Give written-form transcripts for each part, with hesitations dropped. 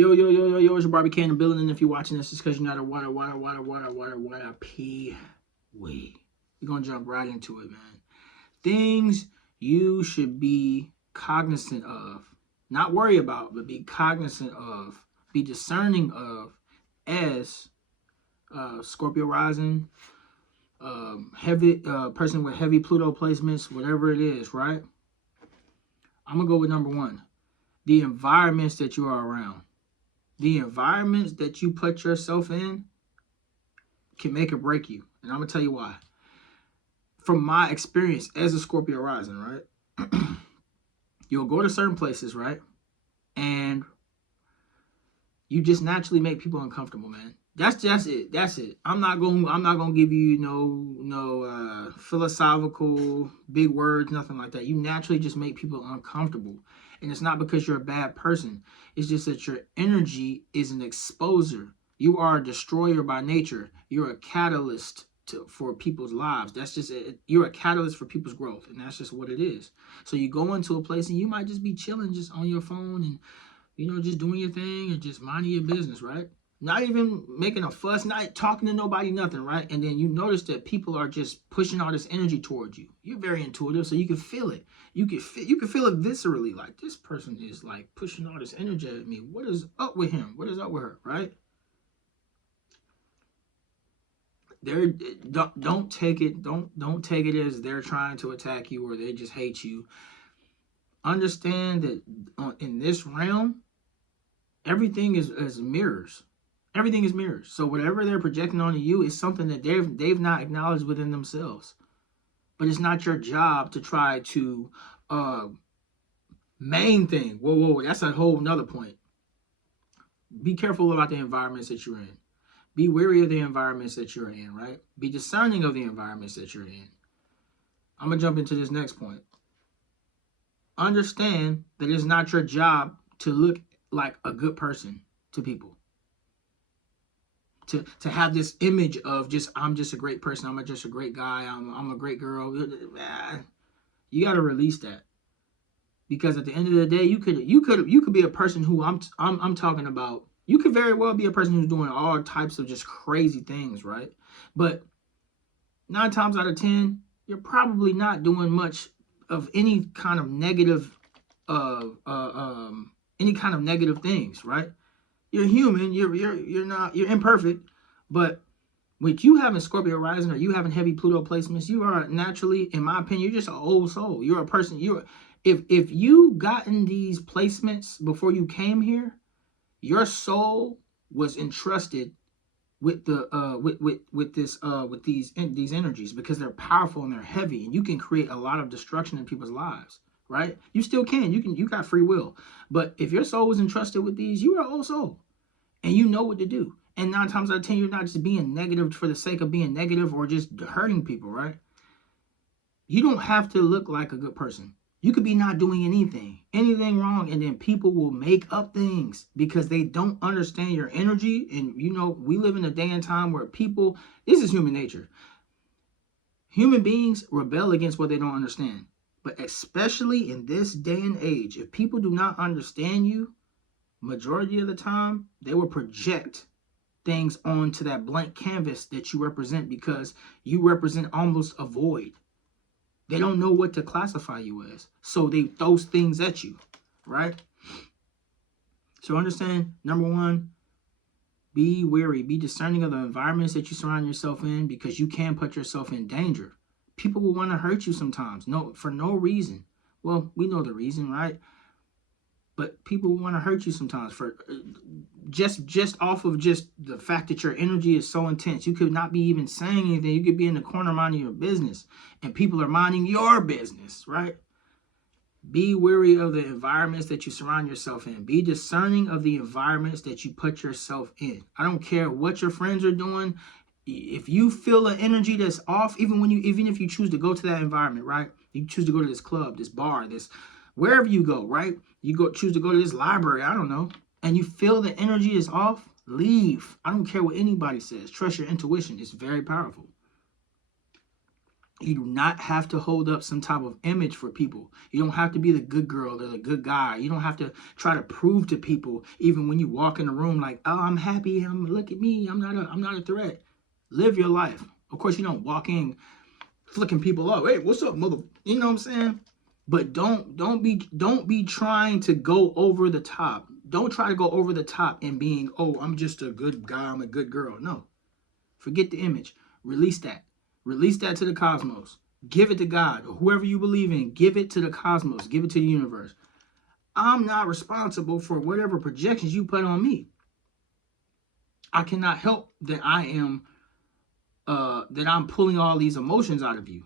Yo, it's your Barbie Can in the building, and if you're watching this, it's because you're not a water P way. We're gonna jump right into it, man. Things you should be cognizant of, not worry about, but be cognizant of, be discerning of, as Scorpio rising, heavy person with heavy Pluto placements, whatever it is, right? I'm gonna go with number one: the environments that you are around. The environments that you put yourself in can make or break you. And I'm going to tell you why. From my experience as a Scorpio rising, right? You'll go to certain places, right? And you just naturally make people uncomfortable, man. That's it. That's it. I'm not gonna give you no philosophical big words, nothing like that. You naturally just make people uncomfortable. And it's not because you're a bad person. It's just that your energy is an exposer. You are a destroyer by nature. You're a catalyst for people's lives. That's just it. You're a catalyst for people's growth, and that's just what it is. So you go into a place and you might just be chilling, just on your phone, and just doing your thing and just minding your business, right? Not even making a fuss, not talking to nobody, nothing, right? And then you notice that people are just pushing all this energy towards you. You're very intuitive, so you can feel it. You can feel it viscerally, like this person is like pushing all this energy at me. What is up with him? What is up with her, right? Don't take it as they're trying to attack you or they just hate you. Understand that in this realm, everything is mirrors. Everything is mirrors. So whatever they're projecting onto you is something that they've not acknowledged within themselves. But it's not your job to try to main thing. Whoa, that's a whole nother point. Be careful about the environments that you're in. Be wary of the environments that you're in, right? Be discerning of the environments that you're in. I'm going to jump into this next point. Understand that it's not your job to look like a good person to people. To have this image of I'm just a great person, I'm just a great guy, I'm a great girl. You got to release that, because at the end of the day, you could be a person who I'm talking about. You could very well be a person who's doing all types of just crazy things, right? But 9 times out of 10, you're probably not doing much of any kind of negative things, right? You're human. You're imperfect. But with you having Scorpio rising or you having heavy Pluto placements, you are naturally, in my opinion, you're just an old soul. You're a person. If you gotten these placements before you came here, your soul was entrusted with these energies, because they're powerful and they're heavy, and you can create a lot of destruction in people's lives. Right? You still can. You got free will. But if your soul was entrusted with these, you are an old soul. And you know what to do. And 9 times out of 10, you're not just being negative for the sake of being negative or just hurting people, right? You don't have to look like a good person. You could be not doing anything wrong, and then people will make up things because they don't understand your energy. And we live in a day and time where this is human nature. Human beings rebel against what they don't understand. But especially in this day and age, if people do not understand you, majority of the time, they will project things onto that blank canvas that you represent, because you represent almost a void. They don't know what to classify you as, so they throw things at you, right? So understand, number one, be wary, be discerning of the environments that you surround yourself in, because you can put yourself in danger. People will want to hurt you sometimes, for no reason. Well, we know the reason, right? But people want to hurt you sometimes for just off of just the fact that your energy is so intense. You could not be even saying anything. You could be in the corner minding your business, and people are minding your business, right? Be wary of the environments that you surround yourself in. Be discerning of the environments that you put yourself in. I don't care what your friends are doing. If you feel an energy that's off, even if you choose to go to that environment, right? You choose to go to this club, this bar, wherever you go, right? You choose to go to this library, I don't know, and you feel the energy is off, leave. I don't care what anybody says. Trust your intuition. It's very powerful. You do not have to hold up some type of image for people. You don't have to be the good girl or the good guy. You don't have to try to prove to people, even when you walk in the room, like, oh, I'm happy. Look at me. I'm not a threat. Live your life. Of course, you don't walk in flicking people up. Hey, what's up, mother? You know what I'm saying? But don't be trying to go over the top. Don't try to go over the top and being, oh, I'm just a good guy. I'm a good girl. No, forget the image. Release that. Release that to the cosmos. Give it to God or whoever you believe in. Give it to the cosmos. Give it to the universe. I'm not responsible for whatever projections you put on me. I cannot help that I'm pulling all these emotions out of you.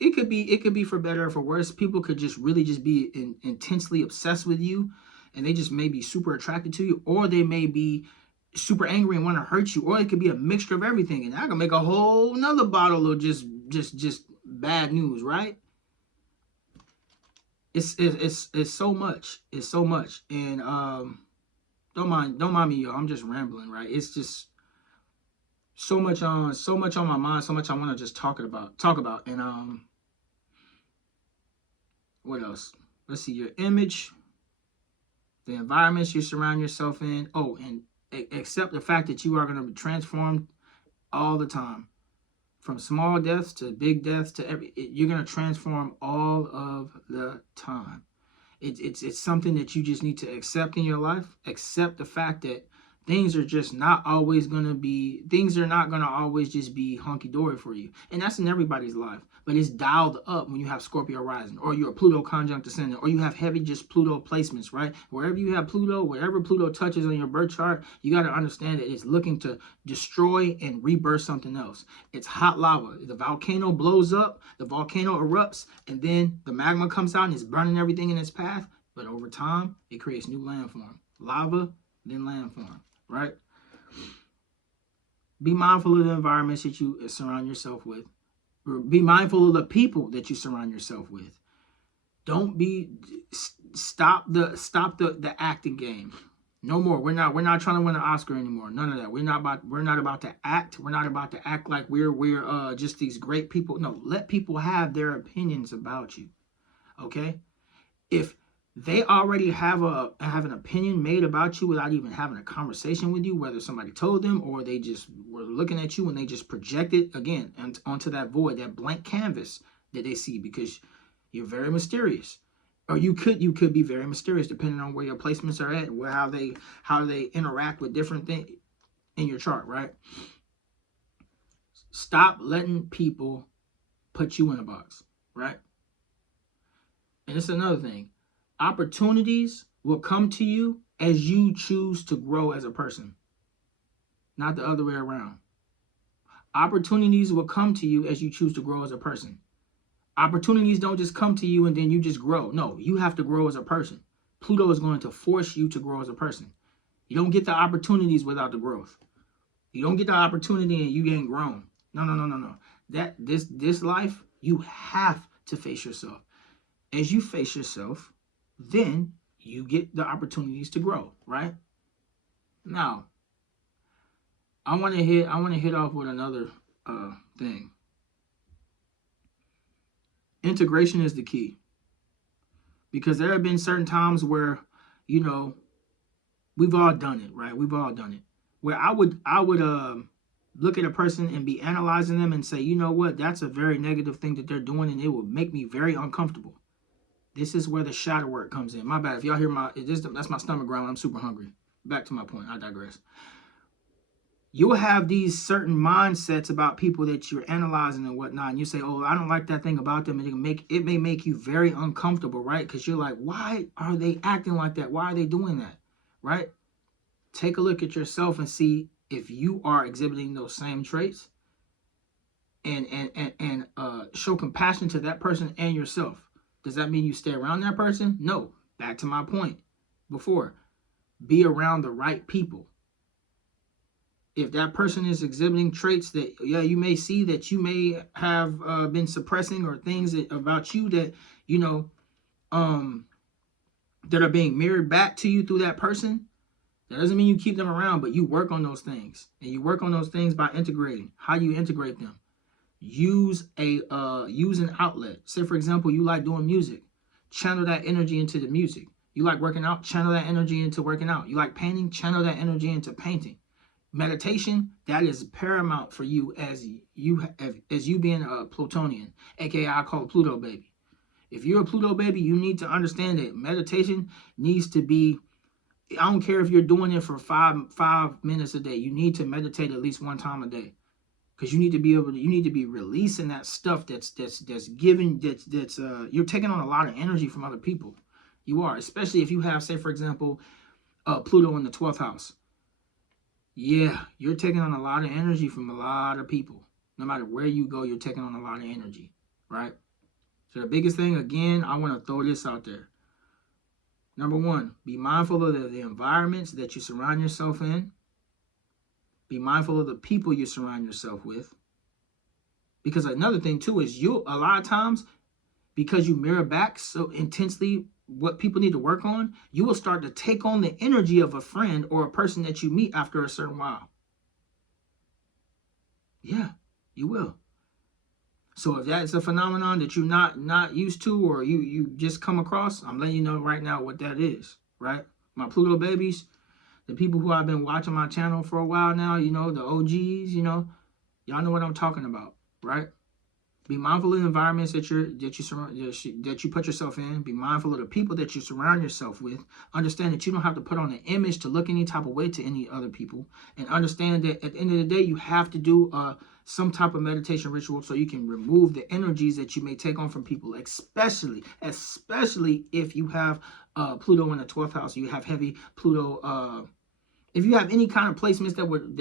It could be for better or for worse. People could just really just be intensely obsessed with you, and they just may be super attracted to you, or they may be super angry and want to hurt you, or it could be a mixture of everything, and I can make a whole nother bottle of just bad news, right? It's so much. It's so much, and don't mind me, y'all. I'm just rambling, right? It's just so much on my mind, so much I want to just talk about, and what else? Let's see, your image, the environments you surround yourself in. Oh, and accept the fact that you are going to be transformed all the time. From small deaths to big deaths to you're going to transform all of the time. It's something that you just need to accept in your life. Accept the fact that things are just not always going to be, things are not going to always just be hunky-dory for you. And that's in everybody's life. But it's dialed up when you have Scorpio rising, or you're a Pluto conjunct ascendant, or you have heavy just Pluto placements, right? Wherever you have Pluto, wherever Pluto touches on your birth chart, you got to understand that it's looking to destroy and rebirth something else. It's hot lava. The volcano blows up, the volcano erupts, and then the magma comes out and it's burning everything in its path. But over time, it creates new landform. Lava, then landform, right? Be mindful of the environments that you surround yourself with. Be mindful of the people that you surround yourself with. Don't be stop the acting game. No more. We're not trying to win an Oscar anymore. None of that. We're not about to act. We're not about to act like we're just these great people. No, let people have their opinions about you. Okay? If they already have an opinion made about you without even having a conversation with you, whether somebody told them or they just were looking at you and they just projected again onto that void, that blank canvas that they see, because you're very mysterious, or you could be very mysterious depending on where your placements are at, where how they interact with different things in your chart, right? Stop letting people put you in a box, right? And it's another thing. Opportunities will come to you as you choose to grow as a person, not the other way around. Opportunities will come to you as you choose to grow as a person. Opportunities don't just come to you and then you just grow. No, you have to grow as a person. Pluto is going to force you to grow as a person. You don't get the opportunities without the growth. You don't get the opportunity and you ain't grown. No. This life, you have to face yourself. As you face yourself, then you get the opportunities to grow, right? Now, I want to hit off with another thing. Integration is the key, because there have been certain times where, we've all done it, right? We've all done it. Where I would look at a person and be analyzing them and say, you know what, that's a very negative thing that they're doing, and it would make me very uncomfortable. This is where the shadow work comes in. My bad. If y'all hear that's my stomach growling. I'm super hungry. Back to my point. I digress. You'll have these certain mindsets about people that you're analyzing and whatnot, and you say, oh, I don't like that thing about them, and it may make you very uncomfortable, right? Because you're like, why are they acting like that? Why are they doing that, right? Take a look at yourself and see if you are exhibiting those same traits, and show compassion to that person and yourself. Does that mean you stay around that person? No. Back to my point before. Be around the right people. If that person is exhibiting traits that, you may see that you may have been suppressing, or things about you that, that are being mirrored back to you through that person, that doesn't mean you keep them around, but you work on those things. And you work on those things by integrating. How do you integrate them? use an outlet. Say for example, you like doing music, channel that energy into the music. You like working out, channel that energy into working out. You like painting, channel that energy into painting. Meditation, that is paramount for you as you being a Plutonian, aka I call it Pluto baby. If you're a Pluto baby, you need to understand that meditation needs to be, I don't care if you're doing it for five minutes a day. You need to meditate at least one time a day. Because you need to be able to, you need to be releasing that stuff that's giving, that's you're taking on a lot of energy from other people. You are, especially if you have, say for example, Pluto in the 12th house. Yeah, you're taking on a lot of energy from a lot of people. No matter where you go, you're taking on a lot of energy, right? So the biggest thing, again, I want to throw this out there. Number one, be mindful of the environments that you surround yourself in. Be mindful of the people you surround yourself with. Because another thing too is you, a lot of times, because you mirror back so intensely what people need to work on, you will start to take on the energy of a friend or a person that you meet after a certain while. Yeah, you will. So if that's a phenomenon that you're not used to, or you just come across, I'm letting you know right now what that is, right? My Pluto babies, the people who have been watching my channel for a while now, you know, the OGs, you know, y'all know what I'm talking about, right? Be mindful of the environments that you put yourself in. Be mindful of the people that you surround yourself with. Understand that you don't have to put on an image to look any type of way to any other people. And understand that at the end of the day, you have to do some type of meditation ritual so you can remove the energies that you may take on from people, especially if you have Pluto in the 12th house. You have heavy Pluto. If you have any kind of placements that would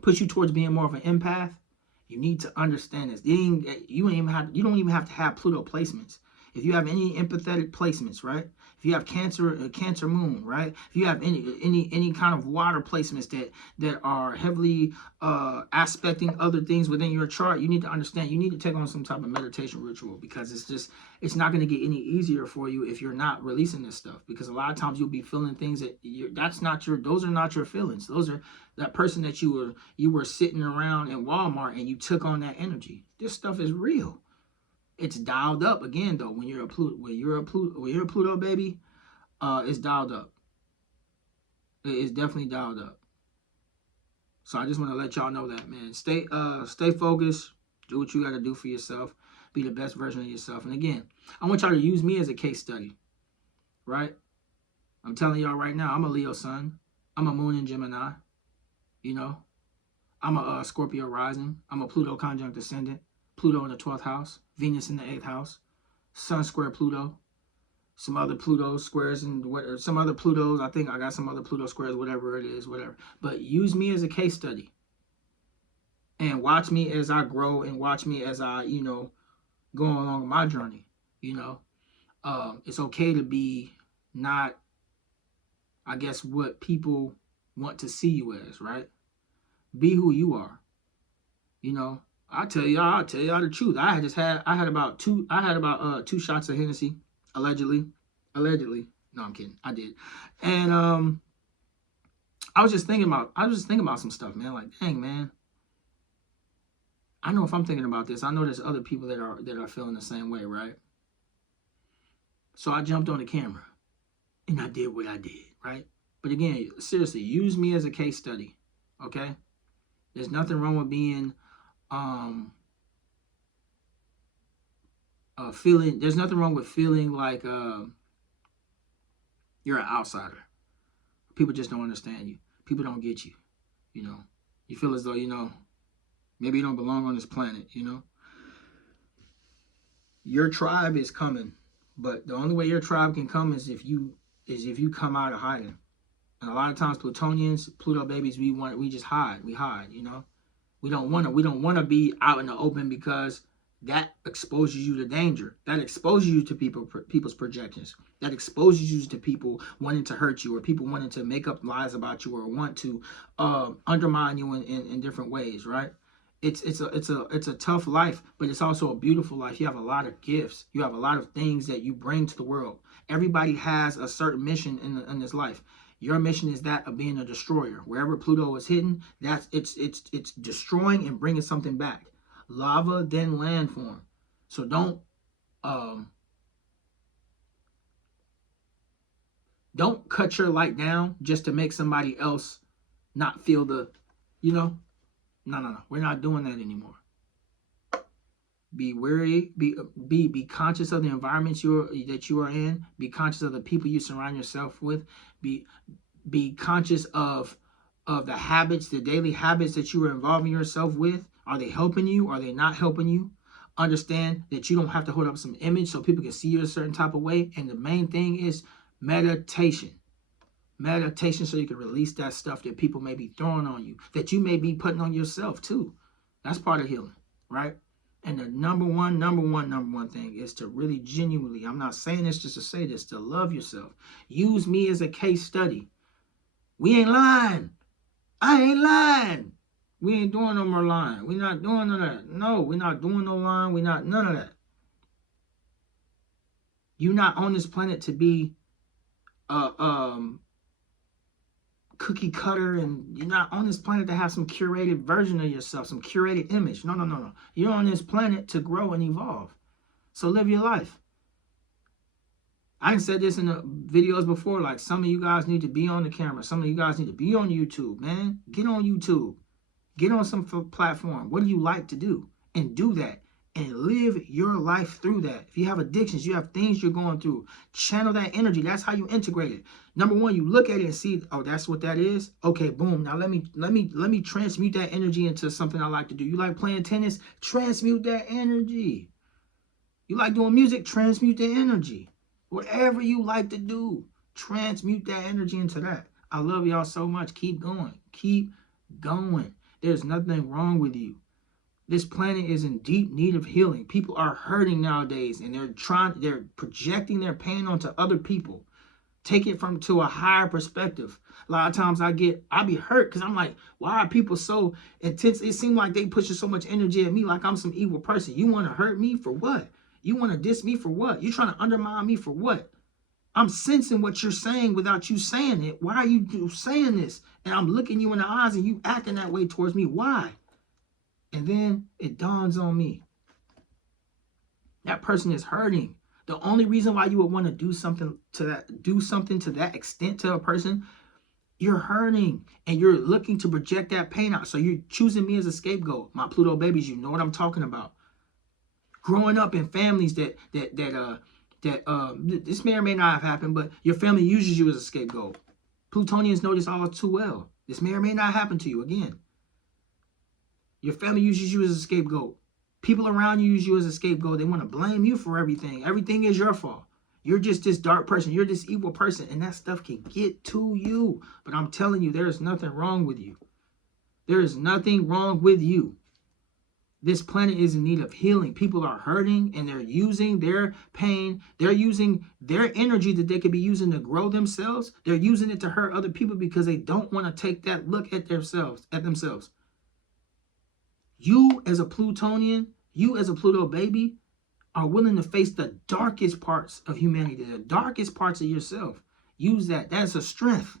push you towards being more of an empath, you need to understand this. You don't even have to have Pluto placements. If you have any empathetic placements, right? If you have Cancer moon, right? If you have any kind of water placements that are heavily aspecting other things within your chart, you need to understand. You need to take on some type of meditation ritual, because it's not going to get any easier for you if you're not releasing this stuff. Because a lot of times you'll be feeling things that those are not your feelings. Those are that person that you were sitting around in Walmart and you took on that energy. This stuff is real. It's dialed up again though. When you're a Pluto baby, it's dialed up. It's definitely dialed up. So I just want to let y'all know that, man. Stay focused. Do what you got to do for yourself. Be the best version of yourself. And again, I want y'all to use me as a case study, right? I'm telling y'all right now, I'm a Leo sun. I'm a moon in Gemini. You know, I'm a Scorpio rising. I'm a Pluto conjunct ascendant. Pluto in the 12th house. Venus in the 8th house. Sun square Pluto. Some other Pluto squares and some other Plutos. I think I got some other Pluto squares, whatever it is, whatever. But use me as a case study. And watch me as I grow, and watch me as I, you know, go along my journey. You know, it's okay to be not, I guess, what people want to see you as, right? Be who you are. You know, I'll tell y'all the truth. I had about two shots of Hennessy, allegedly. No, I'm kidding. I did. And I was just thinking about some stuff, man. Like, dang, man. I know if I'm thinking about this, I know there's other people that are feeling the same way, right? So I jumped on the camera and I did what I did, right? But again, seriously, use me as a case study, okay? There's nothing wrong with being there's nothing wrong with feeling like you're an outsider. People just don't understand you. People don't get you. You know, you feel as though, you know, maybe you don't belong on this planet, you know. Your tribe is coming, but the only way your tribe can come is if you come out of hiding. And a lot of times Plutonians, Pluto babies, we just hide. We hide, you know. We don't want to be out in the open, because that exposes you to danger. That exposes you to people's projections. That exposes you to people wanting to hurt you, or people wanting to make up lies about you, or want to undermine you in different ways, right? It's a tough life, but it's also a beautiful life. You have a lot of gifts. You have a lot of things that you bring to the world. Everybody has a certain mission in this life. Your mission is that of being a destroyer. Wherever Pluto is hidden, that's it's destroying and bringing something back. Lava, then landform. So don't cut your light down just to make somebody else not feel the, no. We're not doing that anymore. Be wary, be conscious of the environments that you are in. Be conscious of the people you surround yourself with. Be conscious of the habits, the daily habits that you are involving yourself with. Are they helping you? Are they not helping you? Understand that you don't have to hold up some image so people can see you a certain type of way. And the main thing is meditation. Meditation, so you can release that stuff that people may be throwing on you, that you may be putting on yourself too. That's part of healing, right? And the number one thing is to really genuinely, I'm not saying this just to say this, to love yourself. Use me as a case study. We ain't lying. I ain't lying. We ain't doing no more lying. We're not doing none of that. No, we're not doing no lying. We're not none of that. You're not on this planet to be cookie cutter, and you're not on this planet to have some curated version of yourself, some curated image. No. You're on this planet to grow and evolve. So live your life. I said this in the videos before, like some of you guys need to be on the camera. Some of you guys need to be on YouTube, man. Get on YouTube. Get on some platform. What do you like to do? And do that. And live your life through that. If you have addictions, you have things you're going through, channel that energy. That's how you integrate it. Number one, you look at it and see, oh, that's what that is. Okay, boom. Now let me transmute that energy into something I like to do. You like playing tennis? Transmute that energy. You like doing music? Transmute the energy. Whatever you like to do, transmute that energy into that. I love y'all so much. Keep going. Keep going. There's nothing wrong with you. This planet is in deep need of healing. People are hurting nowadays, and they're projecting their pain onto other people. Take it to a higher perspective. A lot of times I be hurt because I'm like, why are people so intense? It seems like they pushing so much energy at me like I'm some evil person. You want to hurt me for what? You want to diss me for what? You trying to undermine me for what? I'm sensing what you're saying without you saying it. Why are you saying this? And I'm looking you in the eyes and you acting that way towards me. Why? And then it dawns on me. That person is hurting. The only reason why you would want to do something to that extent to a person, you're hurting and you're looking to project that pain out. So you're choosing me as a scapegoat. My Pluto babies, you know what I'm talking about. Growing up in families that this may or may not have happened, but your family uses you as a scapegoat. Plutonians know this all too well. This may or may not happen to you again. Your family uses you as a scapegoat. People around you use you as a scapegoat. They want to blame you for everything. Everything is your fault. You're just this dark person. You're this evil person. And that stuff can get to you. But I'm telling you, there is nothing wrong with you. There is nothing wrong with you. This planet is in need of healing. People are hurting and they're using their pain. They're using their energy that they could be using to grow themselves. They're using it to hurt other people because they don't want to take that look at themselves. You as a Plutonian, you as a Pluto baby, are willing to face the darkest parts of humanity, the darkest parts of yourself. Use that. That's a strength.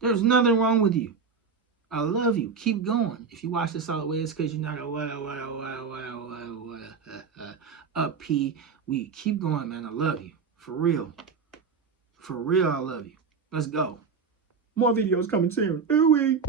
There's nothing wrong with you. I love you. Keep going. If you watch this all the way, it's because you're not up P. We keep going, man. I love you. For real. For real, I love you. Let's go. More videos coming soon. Ooh-wee.